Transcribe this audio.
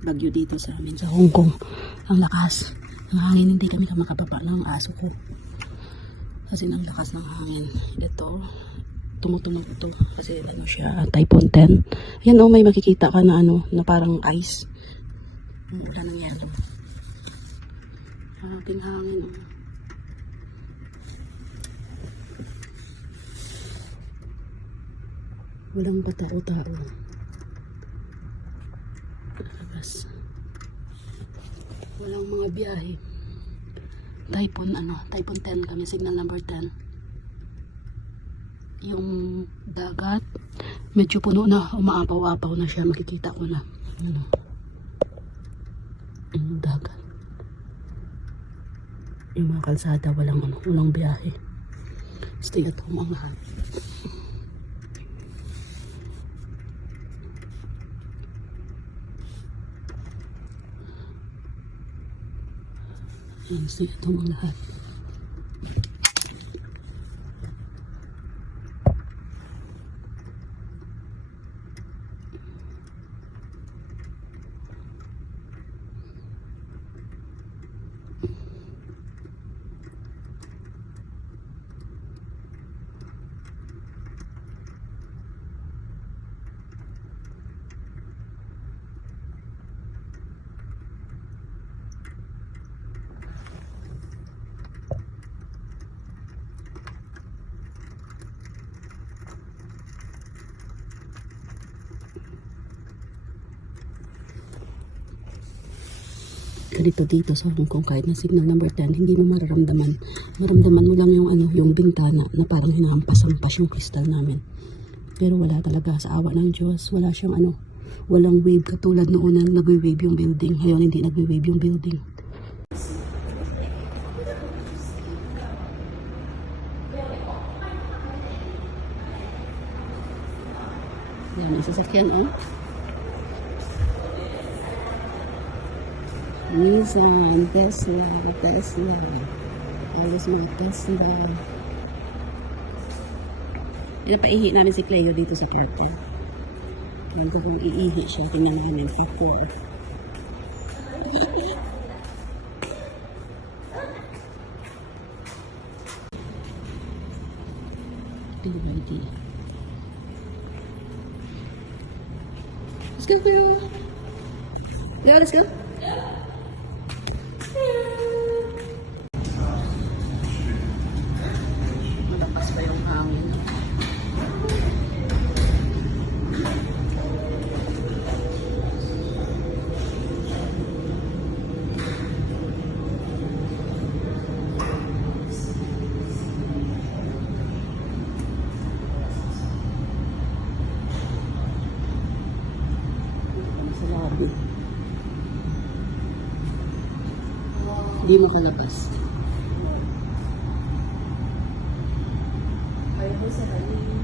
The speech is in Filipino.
bagyo dito sa amin sa Hong Kong. Ang lakas ng hangin, hindi kami makababa ng aso ko kasi ang lakas ng hangin. Ito tumutunog ito kasi ano siya, Typhoon 10. Yan may makikita ka na na parang ice. Wala ng yelo. Ating hangin walang katao-tao. Walang mga biyahe. Typhoon 10 kami, signal number 10. Yung dagat medyo puno na, umaapaw-apaw na siya, makikita ko na yung dagat. Yung mga kalsada walang biyahe. Stay at home ang lahat. Stay at home ang lahat. Ganito dito sa Hong Kong, kahit na signal number 10, hindi mo mararamdaman. Maramdaman mo lang yung yung bintana na parang hinahampas-hampas yung kristal namin. Pero wala talaga, sa awa ng Diyos, wala siyang walang wave katulad noon na nagwe-wave yung building. Ngayon hindi nagwe-wave yung building. Yan, may sasakyan Nissan, Tesla. Alos mga Tesla. Pinapaihi namin si Cleo dito sa curtain. Alam ko kung iihi siya, tingnan namin before. BYD. Let's go, Cleo. Cleo, let's go. Malakas pa yung hangin. Sa lobby. Hindi makalabas. Ayaw sa hali.